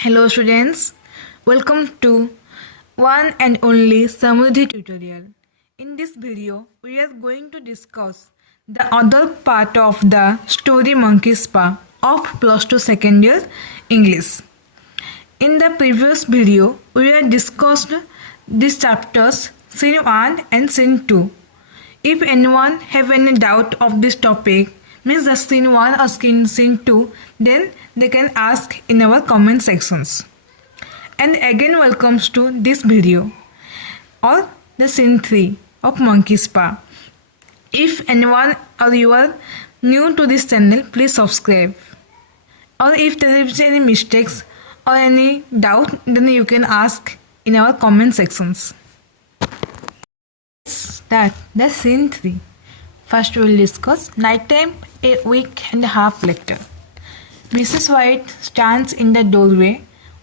Hello students, welcome to one and only Samridhi tutorial. In this video, we are going to discuss the other part of the story Monkey Spa of plus 2 second year English. In the previous video, we have discussed these chapters scene 1 and scene 2. If anyone have any doubt of this topic, means the scene 1 or scene 2, then they can ask in our comment sections. And again welcomes to this video or the scene 3 of Monkey Spa. If anyone or you are new to this channel, please subscribe. Or if there is any mistakes or any doubt, then you can ask in our comment sections. Start the scene 3. First we will discuss nighttime a week and a half later. Mrs. White stands in the doorway,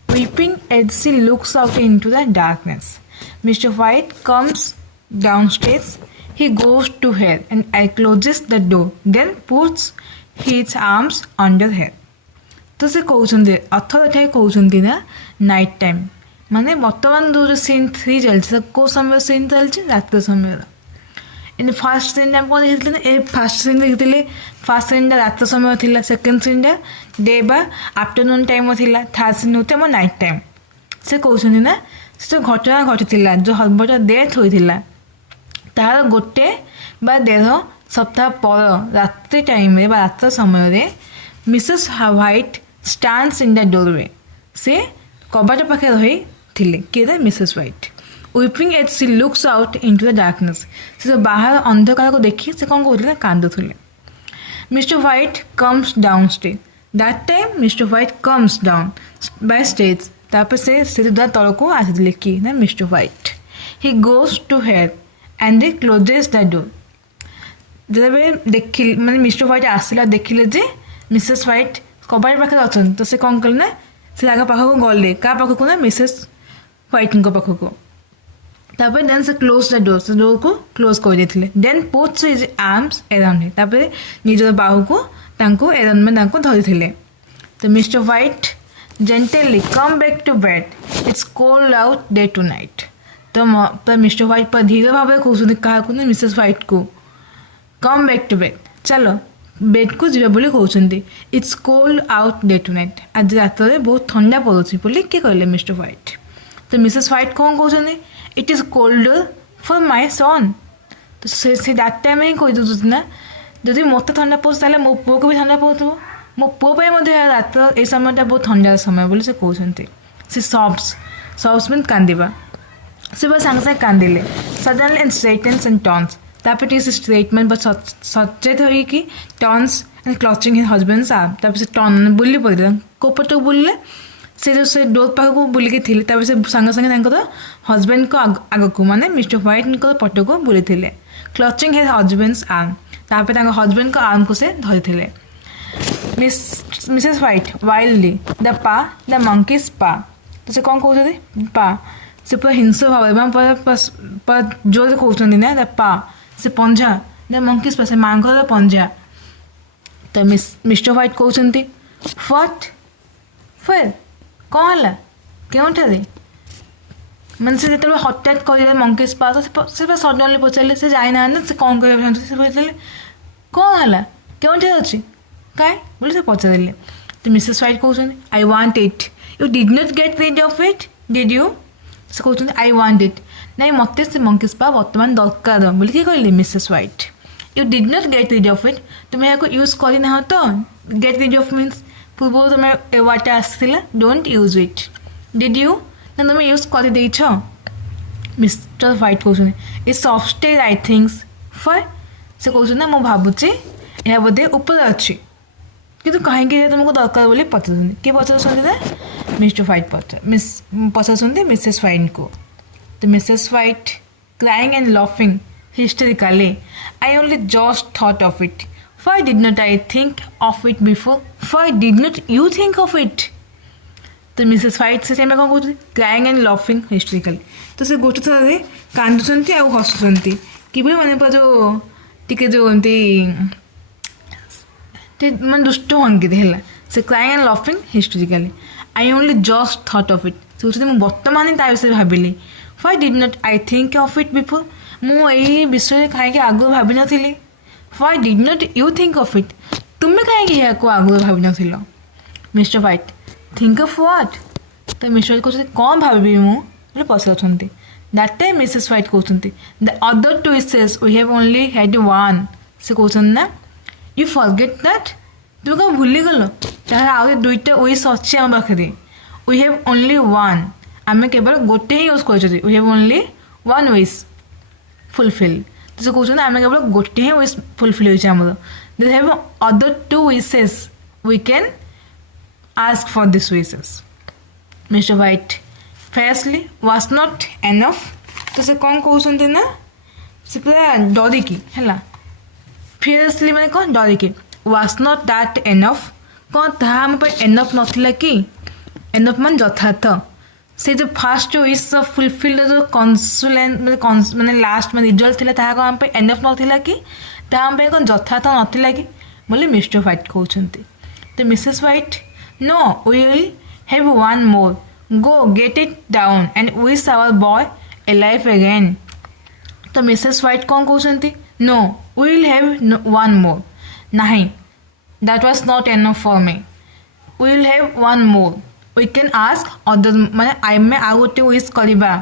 weeping as she looks out into the darkness. Mr. White comes downstairs. He goes to her and closes the door, then puts his arms under her. तो से कहते अर्थात कहते ना night time माने बर्तमान जो सीन 3 चलती कौ समय सीन चलती रात समय इन फास्ट सीन कौन देखते ए फास्ट सीन देखते फास्ट सीन रात समय थी सेकेंड सीन डे बा आफ्टरनून टाइम थी थर्ड सीन होते आम नाइट टाइम से कहते ना से घटना घटी जो हजबैंड डेथ होता तार गोटे बा 1.5 सप्ताह पर रात्रि टाइम रात समय Mrs White stands in the doorway से कबाट पाखे रही थिले किए Mrs White weeping at she looks out into the darkness से बाहर अंधकार को देखी से कौन कहते कांदुले Mr White comes down stage that time Mr White comes down by stage तापर से सीधा तल को आसी कि ना mister White he goes to her and they closes the door जब देख मैंने मिस्टर व्हाइट आसला देखिले जे मिसेस व्हाइट कबाट पाखे अच्छा तो से कौन कले ना से आगे पाखक गले क्या पाखक ना मिसेस व्हाइट पाखक तापर देन से क्लोज द डोर से डोर को क्लोज कर देते then puts his arms around him तापर निजर बाहु को एराउंड में धरी तो mister White gently come back to bed it's cold out there tonight तो मिस्टर व्हाइट पर धीरे भाव कहते क्या मिसेस व्हाइट को कम बैक टू बेड चलो बेड को जी बोली कहते it's cold out there tonight आज रात बहुत ठंडा पड़ोसी बोली किए कहले मिस्टर व्हाइट तो मिसेस व्हाइट कौन कहते it is colder for my son तो से दैट टाइम ही कही दूसरी ना जदि मत ठंडा पड़े मो पुओ को भी ठंडा पड़ो मो पुओ रात ये समय बहुत ठंडा समय बोली से कहते सी सब्स मीन कांदा से बस सांगे सांगे कांदिले suddenly and straightens and turns तापर टी स्ट्रेटमेंट सचेत हो कि turns and clutching his husband's arm तापर से टर्न बुली पड़े कोपट बुलिले से डोर पाखक बुलिकी थी से सांगे सांगे हजबैंड को आग को माने मिस्टर व्हाइट पट को बुली क्लचिंग हिज हजबैंड्स आर्म तापर हजबैंड को आर्म को से धरी Mrs white wildly the monkey's पा तो से कौन कहते पा से पूरा हिंस भाव जोर से कहते ना द पा से पंजा द मंकीज पा से मांगर पंजा तो मिस्टर व्हाइट कहते व्हाट फिर कौन है क्योंठारे मैंने से जो हठात कह मंकीज पा से सडनली पचारे से जाना से कौन कह पचारे कौन है क्योंठे अच्छी कहीं बोले से पचारे तो मिसेस व्हाइट कहते I want it you did not get rid of it did you से कहते आई वांट इट नहीं मत से मंकीज पा बर्तमान दरकार बोली किए कहले mrs White you did not get rid of it तुम्हें यहाँ यूज करना तो गेट रिड ऑफ मीन्स पूर्व तुम वार्ड आसला don't use it did you ना तुम यूज कर देछ मिस्टर व्हाइट कहते इट्स सब्सटेज आई थिंक्स फर से कहते ना मुझे भावुचे यह बोधे ऊपर अच्छी कि कहीं तुमको दरकार बोली पचार किए पचार मिस्टर व्हाइट पचार मिसेस व्हाइट को तो Mrs white crying and laughing हिस्टेरिकली I only just thought of it Why did not I think of it before? Why did not you think of it? तो मिसेस व्हाइट से टाइम कौन कहते crying and laughing हिस्ट्रिकली तो से गोटे थर कांदुंट आउ हसुंट कि मैंने जो टी जो एमती मैंने दुष्ट हंकी है ସେ କ୍ରାଇଂ ଆଣ୍ଡ ଲଫିଂ historically I only just thought of it ସେ କହୁଛନ୍ତି ମୁଁ ବର୍ତ୍ତମାନ ହିଁ ତା ବିଷୟରେ ଭାବିଲି why did not I think of it before ମୁଁ ଏଇ ବିଷୟରେ କାହିଁକି ଆଗରୁ ଭାବିନଥିଲି why did not you think of it ତୁମେ କାହିଁକି ଏହାକୁ ଆଗରୁ ଭାବିନଥିଲ Mr White think of what ତ ମିଷ୍ଟର ହ୍ୱାଇଟ୍ କହୁଛନ୍ତି କ'ଣ ଭାବିବି ମୁଁ ବୋଲି ପଚାରୁଛନ୍ତି ଦ୍ୟାଟ୍ ଟାଇମ୍ ମିସେସ୍ ହ୍ୱାଇଟ୍ କହୁଛନ୍ତି the other two wishes we have only had one ସେ କହୁଛନ୍ତି ନା ୟୁ ଫରଗେଟ୍ ଦ୍ୟାଟ୍ ତୁମେ କ'ଣ ଭୁଲିଗଲ ତାହାର ଆହୁରି ଦୁଇଟା ୱିଶ୍ ଅଛି ଆମ ପାଖରେ ୱି ହାଭ୍ ଓନ୍ଲି ୱାନ୍ ଆମେ କେବଳ ଗୋଟେ ହିଁ ୟୁଜ୍ କରୁଛନ୍ତି we have only one wish fulfil ତ ସେ କହୁଛନ୍ତି ଆମେ କେବଳ ଗୋଟେ ହିଁ ୱିଶ୍ ଫୁଲଫିଲ୍ ହୋଇଛି ଆମର they have other two wishes we can ask for these wishes. Mr. White firstly was not enough तो से कौन कहते ना से पूरा डरिकी है fiercely मैंने कौन डरिकी was not that enough कौन ताहा हम पर enough नथिला कि enough मान यथार्थ से जो फर्स्ट विश फुलफिल जो कन्सुलेंट मैंने लास्ट में रिजल्ट थिला ताहा हम पर enough नथिला कि ताहा हम पर कौन यथार्थ नथिला कि बोले मिस्टर व्हाइट कहते तो Mrs white No, we will have one more. Go get it down and wish our boy alive again. तो मिसेस वाइट कौन कहते No, we will have one more. नहीं, that was not enough for me. We will have one more. We can ask other माने आई में आउ गोटे विश करिबा.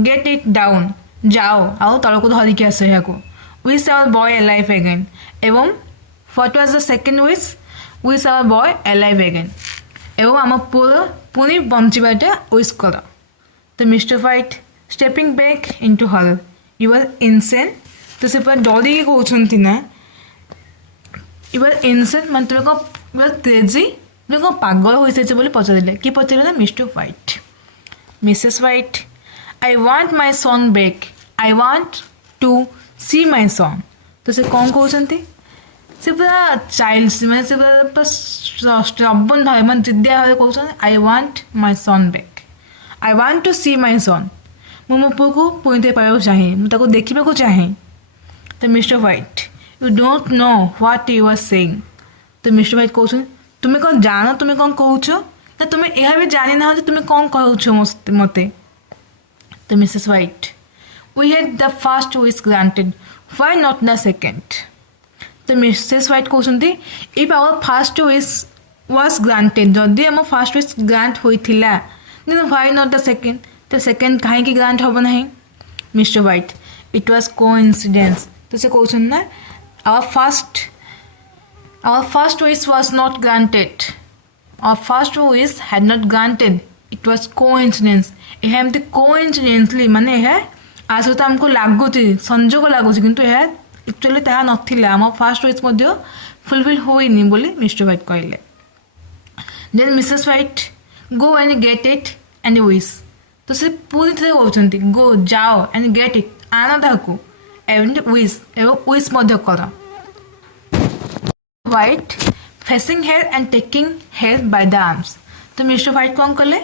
Get it down. जाओ आउ तलको धरिकी आस याको. Wish our boy alive again. एवं what was the second wish? Wish our boy alive again. एवं आम पुणी बंचाटा विश कर तो mister White stepping back into her you are insane तो से पूरा डरिकी कहते ना यू आर इनसेन मान तुम कौन पूरा क्रेजी तुम कौन पागल हो सारी पचारे कि पचारे ना mister White mrs White I want my son back I want to see my son तो से कौन कहते से पूरा चाइल्ड मैंने से पूरा स्टबन भाई मैं जिद्दिया भाई कहते I want my son back I want to see my son मु मो पुओ को पुणी पाइबा चाहे मुझे देखा चाहे तो mister White you don't know what you are saying तो मिस्टर व्हाइट कहते तुम्हें कौन जान तुम्हें कौन कहूच ना तुम्हें यह भी जानी ना तुम्हें कौन कहूच मत तो Mrs White we had the first wish granted why not the second तो मिसेस व्हाइट कहते if our first wish was granted जदि आम फर्स्ट विश ग्रांट होता then why not the second तो सेकेंड कहीं ग्रांट हम ना mister White it was coincidence तो से कहते ना our first wish was not granted our first wish had not granted it was coincidence यह एमती कोइंसिडेंटली माने यह आज सहित आमको लगुच संजोग लगुच किंतु यह एक्चुअली ताहा नथिला आम फर्स्ट विश फुलफिल होइनी बोली मिस्टर व्हाइट कहले then Mrs White go and get it and wish तो से पूरी थे कहते गो जाओ एंड गेट इट आन ताकू एंड विश एवं विश कर White facing her and taking her by the arms तो मिस्टर व्हाइट कौन कले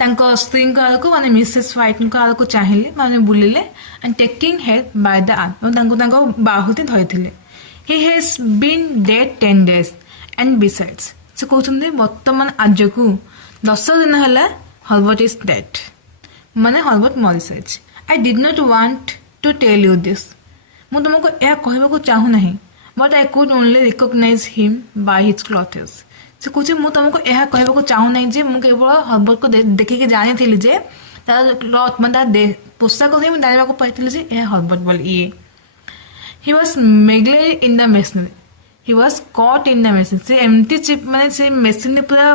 स्त्री आड़ को माने मिसेस व्हाइट आड़ को चाहिए माने बुलिले and taking her by the arm बाहुति धरी he has been dead 10 days and besides से कहते बर्तमान आज को 10 दिन है हर्बर्ट इज डेड माने हर्बर्ट मरी sorry I did not want to tell you this मुझे तुमको यह कहवाक चाहू ना but I could only recognise him by his clothes से कहे मुझे तुमको यह कहवाक चाहू ना जे मुझे केवल हर्बर्ट को देखिक जानी जे तार क्लथ मैं तार पोशाक ही मुझे जाना पाई जे यह हर्बर्ट बोल ये he was mangled in the machine he was cut in the machine से एमती माने से मेसिन पूरा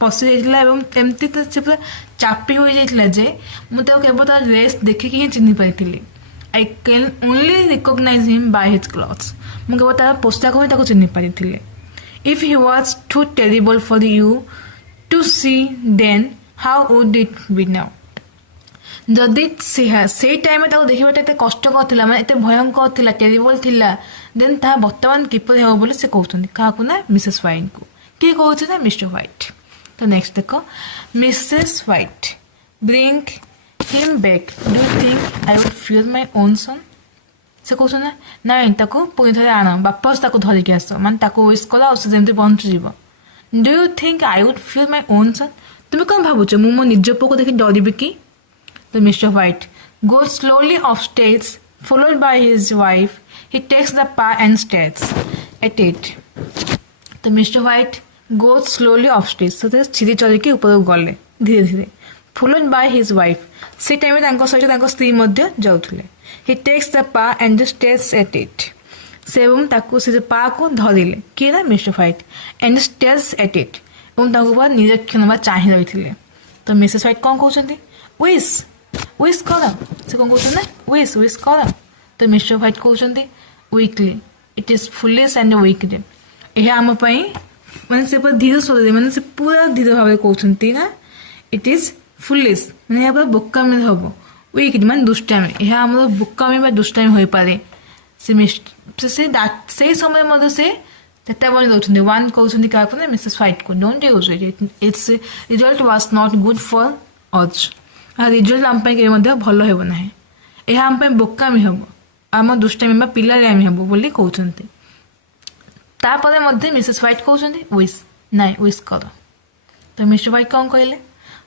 पशि जाता एमती से पूरा चापी हो जाता जे मुझे केवल तार ड्रेस देखिक ही चिन्ह पाई I can only recognise him by his clothes मुझे केवल तार पोशाक ही चिन्ह पाई if he was too terrible for you to see then how would it be now जदि से टाइम देखा कष्टकर था मैं एत भयंकर था टेरिबल था देन ता बर्तमान किपर हो बोले से कहते क्या ना मिसेस व्हाइट को किए कहते ना मिस्टर व्हाइट तो नेक्स्ट देख Mrs white bring him back do you think I would fear my own son से कहते ना नाई पुणी थे आण वापस धरिकी आस माने विश कर से जमी बंचुव do you think I would feel my own son तुम्हें कौन भावुच मु मो निज पुओ को देखि डरबी कि तो mister white goes slowly upstairs followed by his wife. He takes the pa and stares at it. तो mister white goes slowly upstairs so सीढ़ी चढ़ के ऊपर गले धीरे धीरे followed by his wife. से टाइम तांको सहित तांको स्त्री मध्य जाउथले. He takes the pa and stares at it. से एवं ताको से पा को धरिले किए ना mister white and stares at it. एवं ताको बा निरीक्षण बा चाहि रहिथिले. तो मिसेस व्हाइट कोन कहउछन्ती विश कर से कौन कहते हैं विश कर तो मिस्टर व्हाइट कहते weekly it is foolish and weekly यह आम माने से धीरे स्वर माने से पूरा धीरे भाव कहते ना इट इज फुलिश मैंने यहाँ बोकामी हम वीकली माने दुष्टामी यह आम बोकामी दुष्टामी हो पारे से समय से चेतावनी दौरान वन कहते क्या मिसेस व्हाइट को don't use it it's result was not good for us result आम भल हेना यह आम बोकामी हम आम दुष्टामी पिलामी हम बोली कहते तापर मिसेस व्हाइट कहते विश ना विश कर तो मिस्टर व्हाइट कौन कहले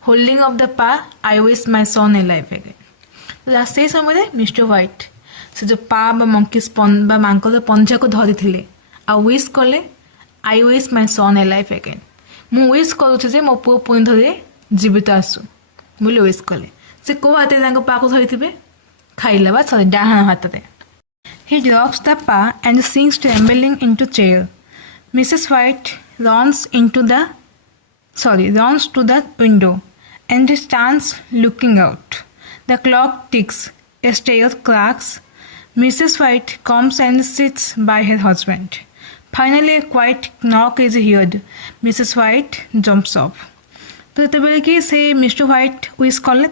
होल्डिंग अफ द पा I wish my son A life again से समय मिस्टर व्हाइट से जो पा मंकी मांकर पंजा को धरी आ विश कले I wish my son A life again मु विश करुचे मो पु पुणी धरे जीवित आसू बोली विश कले से को हाथ पाक धरी खाइला बा सॉरी डाहाण हाथ में He drops the pa and sinks trembling into chair. Mrs. White runs to the window and stands looking out. The clock ticks. A stair cracks. Mrs. White comes and sits by her husband. Finally, a quiet knock is heard. Mrs. White jumps up. तो ये कि से mister white wish कले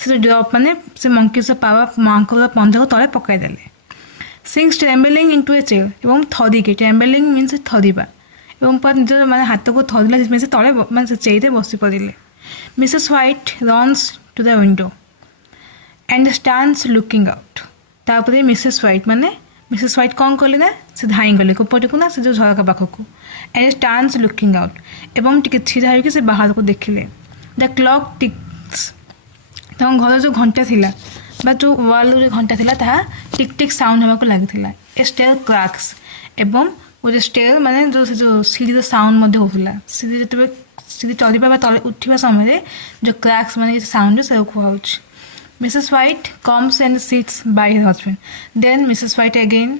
से ड्रप माने से मंकी से पावा मांकर पंजा को तले पकईदेले sinks trembling into a chair एवं थरिके ट्रेम्बलिंग मीन्स थरिबा एवं निज माने हाथ को थरिला से तले माने चेयर बसी पड़े mrs White runs to the window and stands looking out तापर मिसेस व्हाइट कौन कले ना से धाई गले कोपटे को ना से जो झरका पाखक एंड स्टैंड्स लुकिंग आउट एवं टिके छिड़ा होकर से बाहर को देखिले द क्लॉक टिक्स घर जो घंटा थिला बा जो वाल जो घंटा थिला ता टिक टिक साउंड होगा को लगी ए स्टेयर क्रैक्स एवं वो स्टेयर माने जो सीढ़ी साउंड मध्य होता सीढ़ी जो सीढ़ी चढ़ा तले उठा समय जो क्रैक्स माने साउंड से कहुच Mrs White comes and sits by her husband then Mrs White again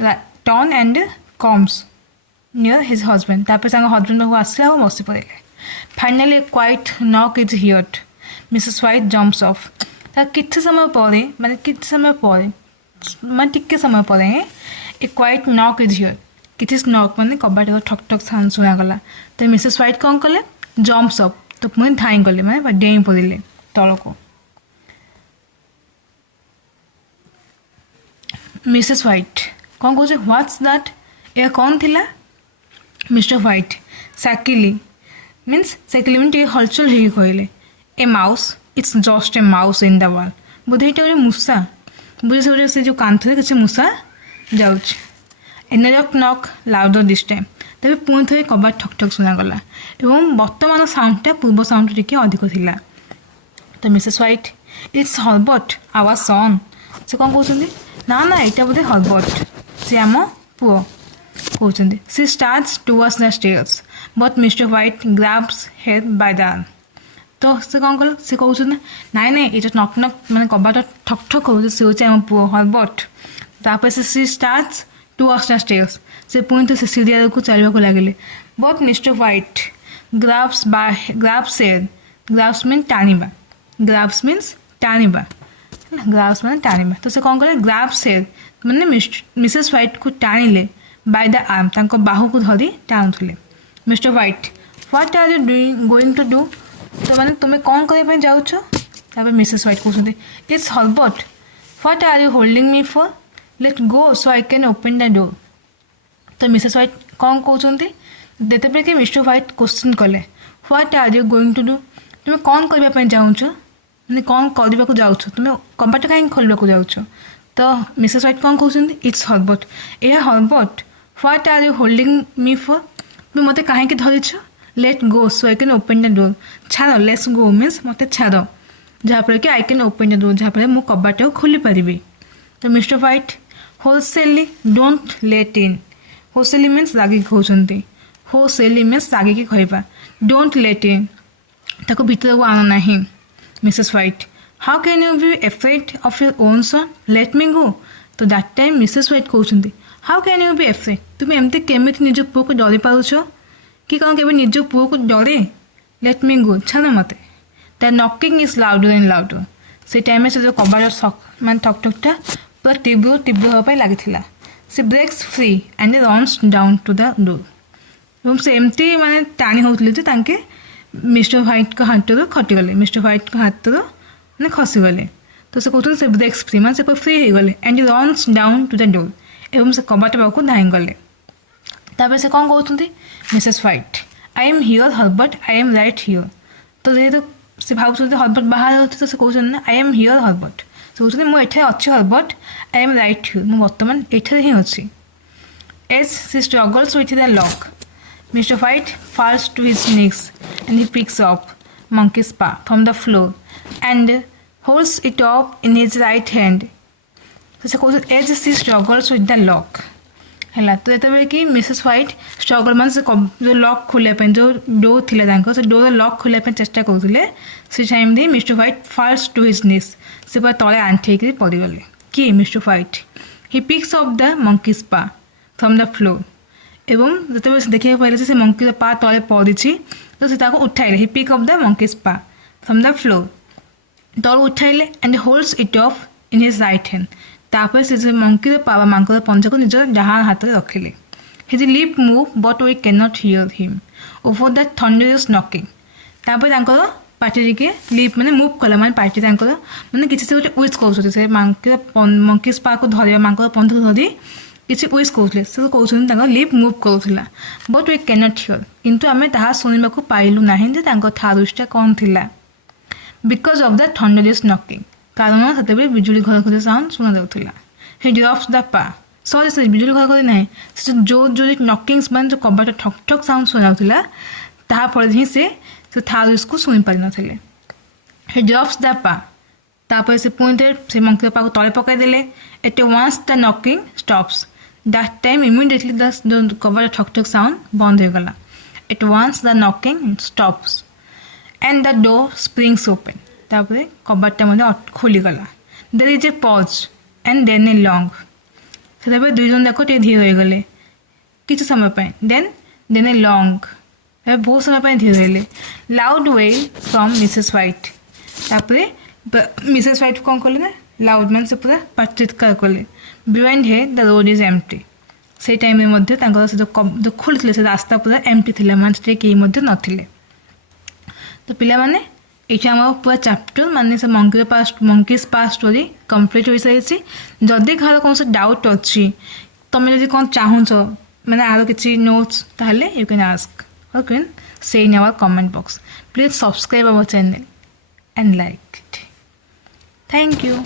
turn and comes near his husband तापर हस्बैंड पाक आसला और बसी पड़े finally quiet knock is heard Mrs White jumps off किसी समय पर माने टिके समय पर a quiet knock is hear किस नॉक माने कबाट ठक ठक साउंड शुणागला तो मिसेस व्हाइट कौन कले जम्प्स अप तो पुणी धाई गले माने डेई पड़े तल को मिसेस व्हाइट कौन कहे व्हाट्स दैट यह कौन थिला मिस्टर व्हाइट सैकिली मीन्स सैकिली मीन हलचल हो कहले ए mouse it's just a mouse in the wall बोधे ये मूषा बुझे से जो कांथरे किसी मूषा जाऊँ एनरक नॉक लाउडर दिस टाइम तबे पुणी थे कबाट ठक ठक शुणागला एवं वर्तमान साउंडटा पूर्व साउंड टिके अधिक थिला तो Mrs White it's Herbert our son से कौन कहते ना ना यहाँ बोधे हर्बर्ट सी आम पुओ कहते she starts towards the stairs but mister White grabs head by the arm तो से कौन कल से कहते नाई नाई ये नक नक मैंने कबाट ठक ठक हो सी हूँ आम पुओ हर्बर्ट तापर से she starts towards the stairs से पुणी तो से सीढ़ी को चलने को लगे but mister White grabs head grabs mean टाणीबा ग्राब्स मीन्स टाणीबा ग्राब्स माने टाणीबा तो से कौन कले ग्राब्स हेड मैंने मिसेस व्हाइट को टाणिले बाय द आर्म तांको बाहु को धरी टाणुले mister White what are you doing going to do तो मैंने तुम्हें कौन करने जाऊछ तापर मिसेस व्हाइट कहते it's Herbert what are you holding me for let go so I can open the door तो मिसेस व्हाइट कौन कहते देते कि मिस्टर व्हाइट क्वेश्चन कले what are you going to do तुम्हें कौन करने जाऊछ मैंने कौन करने को जाऊछ तुम्हें कबाट कहीं खोलने जाऊछ तो मिसेस व्हाइट कौन कहते इट्स हर्बर्ट ए Herbert what are you holding me for तुम मते कहीं धरिछ let go so I can open the door छाड़ लेट्स गो मीन्स मते छाड़ जहाँफल कि I can open the door जहाँफल मु कबाट खोली पारि तो mister White hoarsely don't let in hoarsely means रागिक कहते होलसेली मीन्स रागिक कहवा डोंट लेट इन ताको भीतर को आना नहीं Mrs White how can you be afraid of your own son let me go तो दैट टाइम मिसेस व्हाइट कहते how can you be afraid तुम एमती केमी निज पुओ को डरी पारुछ कि कौन के निज पुओ को डरे लेट मी गो छाड़ मत the knocking is louder and louder से टाइम से जो कबाड़ मान ठक ठकटा पूरा तीव्र तीव्र हाँपा लगी से breaks free and runs down to the door से एमती माने टाणी होते मिस्टर व्हाइट को हाथ खटिगले मिस्टर व्हाइट को हाथ मैंने खसीगले तो से कहते से ब्रेक्स फ्री मान से फ्री हो गले and runs down to the door एवं से कबाट पाक धाई गले तापर से कौन कहते Mrs White I am here Herbert I am right here तो जेहेतु से भावुँ हर्बर्ट बाहर होते तो से कहते ना आई एम हियर हर्बर्ट से कहते मुझे अच्छी Herbert I am right here मुझे बर्तमान एठारे ही अच्छी as she struggles with the lock mister White falls to his knees and he picks up monkey's paw from the floor and holds it up in his right hand तो से कहते as she struggles with the lock है तो ये कि Mrs white struggle मान से जो लॉक खोलिया जो डोर थी से डोर लॉक खोलिया चेष्टा करते से टाइम दे mister White falls to his knees से पूरा तले आंठे पड़गले कि mister White he picks up the monkey's paw from the floor एवं जो से देखा पारे से मंकी पा तले पड़ी तो से उठाइले he pick up the monkey's paw from the floor तल उठाइले and holds it off in his right hand तापर से मंकी पा मांकर पंजा को निज जहाँ हाथ में रखिले his lip move but we can not hear him over the thunderous knocking तापर पार्टी के लिप मैंने मूव कला मैं पार्टी मैंने किसी गोटे यूज कर मंकी पा को धर मांकर पंजा को धरी किसी यूज करते से कहते लिप मूव करूला but we can not hear किंतु आम ताहा शुणा पाइलु ना थारुषटा कौन थी because of the thunderous knocking कारण से बिजुली घर घर साउंड शुणा जाऊला he drops the paw sorry sorry बिजुली घर घर ना जो जो नॉकिंग्स मान जो कबाट ठक ठक साउंड शुणा जाऊला ताफल ही से थारुष को शुणी पारि नथिले ही ड्रप्स द पा तापर से पुणी से मंकी पा को तले पकईदे at once the knocking stops that time immediately the जो कबाट ठक ठक साउंड बंद हो गला at once the knocking stops and the door springs open तापर कबाटा खोलीगला देर इज ए पज एंड देन ए लंग से दुईज जाक धीर हो गले किसी समय देन ए लंग बहुत समय धीर होले loud wail from mrs White तापर मिसेस व्हाइट कौन कले ना लाउड मान से पूरा पाचित्कार कले behind her the road is empty से टाइम जो खोली से रास्ता पूरा एम्प्टी थी मानते कहीं नथिले तो पिला माने ये आम पूरा चैप्टर माने से मंकीज पा स्टोरी कंप्लीट हो सारी जदि घर कौन से डाउट अच्छी तुम्हें जब कौन चाहूच मैंने आरो किसी नोट्स ताहले you can ask or can say in our comment box. Please subscribe our channel and like it. Thank you.